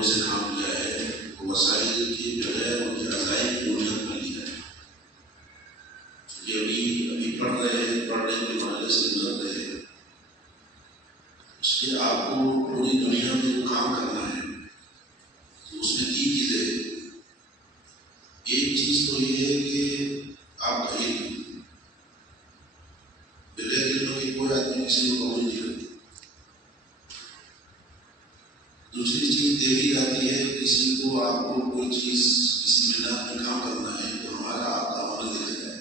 لوگوں سے کام لیا ہے وہ وسائل کی بغیر ان کی رضائی کی بنیاد پر لیا ہے. یہ ابھی پڑھنے کے معاملے سے گزر رہے ہیں. اس لیے آپ کو پوری دنیا میں جو کام کرنا ہے تو اس میں 3 چیزیں. ایک چیز تو یہ ہے کہ آپ کا علم، بغیر علم کے کوئی آدمی کسی کو قبول نہیں کرتا. دوسری چیز دیکھی جاتی ہے کسی کو آپ کو کوئی چیز کسی میدان میں کام کرنا ہے تو ہمارا آپ کا عمل دیکھا جائے.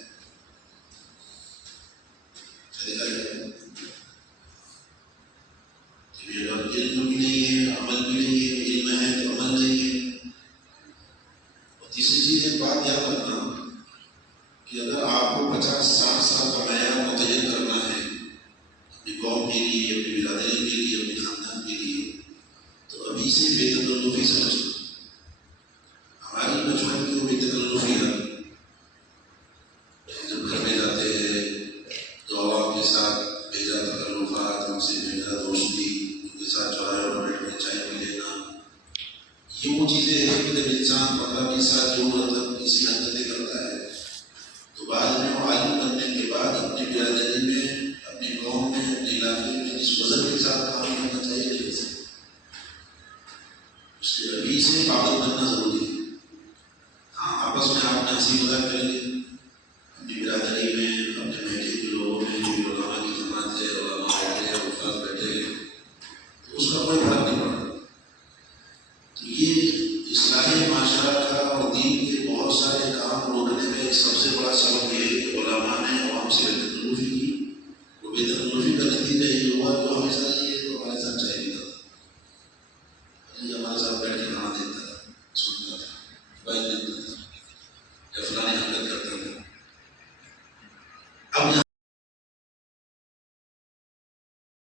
اگر علم بھی نہیں ہے عمل بھی نہیں ہے، علم ہے تو عمل نہیں ہے. اور تیسری چیز ایک بات یاد رکھنا کہ اگر آپ کو 50-60 سال کا معیار متعین کرنا ہے اپنی قوم کے لیے، اپنی برادری کے لیے، اپنے خاندان کے لیے، تو ابھی سے بے تکلفی سمجھ لو. ہماری بچپن کی وہ بے تکلفی ہے جب گھر میں جاتے ہیں تو عوام کے ساتھ بھیجا تکلفات، ان سے بھیجا دوستی، ان کے ساتھ چوراہے پر بیٹھ کے چائے پی لینا. یہ وہ چیزیں ہیں کہ جب انسان 15-20 سال کی عمر تک کسی حرکتیں کرتا ہے تو بعد میں وہ عالم بننے کے بعد اپنی برادری میں، اپنی قوم میں، اپنے علاقے میں اس وزن کے ساتھ کام کرنا چاہیے. اس لیے ابھی سے پابند بننا ضروری ہے. ہاں، آپس میں آپ نے ہنسی مذاق کر لی اپنی برادری میں، اپنے بیٹے کے لوگوں میں، جو علماء کی جماعت ہے، علماء بیٹھے، استاد بیٹھے، تو اس کا کوئی فرق نہیں پڑا. تو یہ اصلاح معاشرہ کا اور دین کے بہت سارے کام روکنے میں سب سے بڑا سبب یہ ہے کہ علماء نے عوام سے بے تکلفی کی. وہ بے تکلفی کا نتیجہ یہ ہوا کہ ہمیشہ یہ تو ہمارے ساتھ چائے پیتا تھا، ہمارے ساتھ بیٹھ کے کھانا دیتا